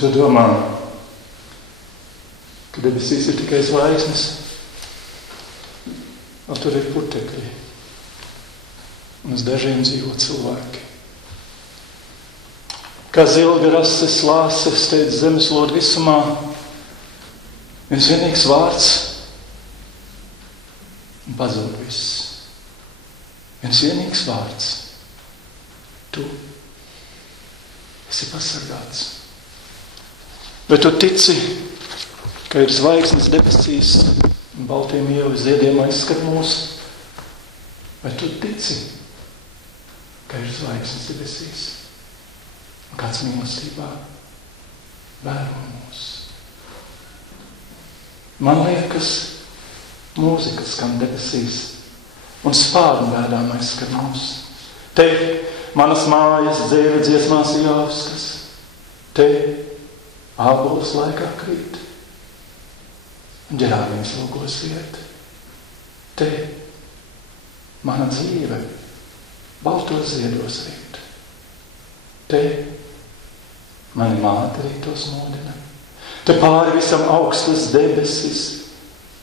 tu domā, ka debesīs ir tikai zvaigznes, un tur ir putekļi, un uz dažiem dzīvo cilvēki. Kā zilga rases lāse steidz zemeslodi visumā, viens vienīgs vārds, un pazūd viss. Viens vienīgs vārds. Tu esi pasargāts. Bet tu tici, ka ir zvaigznes debesīs un baltiem ielas ziediem aizskar mūs? Vai tu tici, ka ir zvaigznes debesīs? Un kāds mīlestībā vēro mūs? Man liekas, mūzika skan debesīs un spārnu vēdām aizskar mūs. Te manas mājas dzēra dziesmās jāuzskas. Te ābols laikā krīt un ģerāviens logos iet. Te mana dzīve baltos ziedos rīt. Te mani māte rītos modina. Te pāri visam augstas debesis.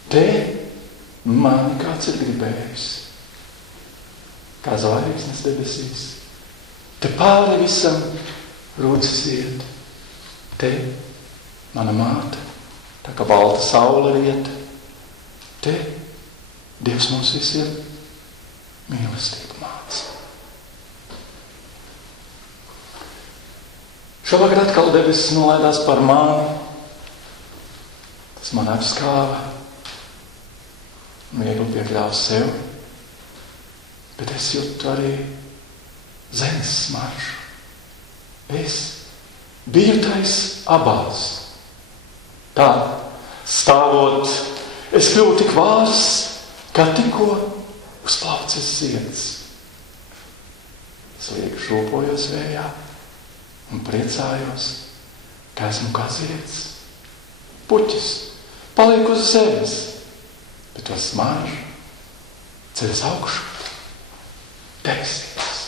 Te mani kāds ir gribējis. Kā zvaigznes debesīs. Te pāri visam rūcis iet. Te mana māte, tā kā balta saule riet. Te Dievs mums visiem mīlestību māca. Šovakar atkal debesis nolaidās par mani. Tas man apskāva. Viegli piekļāvu sev. Bet es jūtu arī zemes smaržu. Es biju tais abās. Tā, stāvot, es kļuvu tik vārs, kā tikko uzplaucis zieds. Sliegi šūpojos vējā un priecājos, ka esmu kā zieds. Puķis paliek uz zemes, bet to smaržu ceļas augšu debesīs.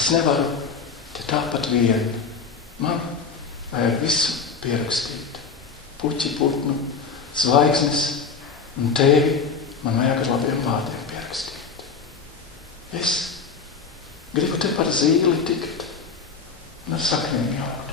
Es nevaru te tāpat vien. Man vajag visu pierakstīt. Puķi, putnu, zvaigznes un tevi man vajag ar labiem vārdiem pierakstīt. Es gribu te par zīli tikt un ar saknēm jaut.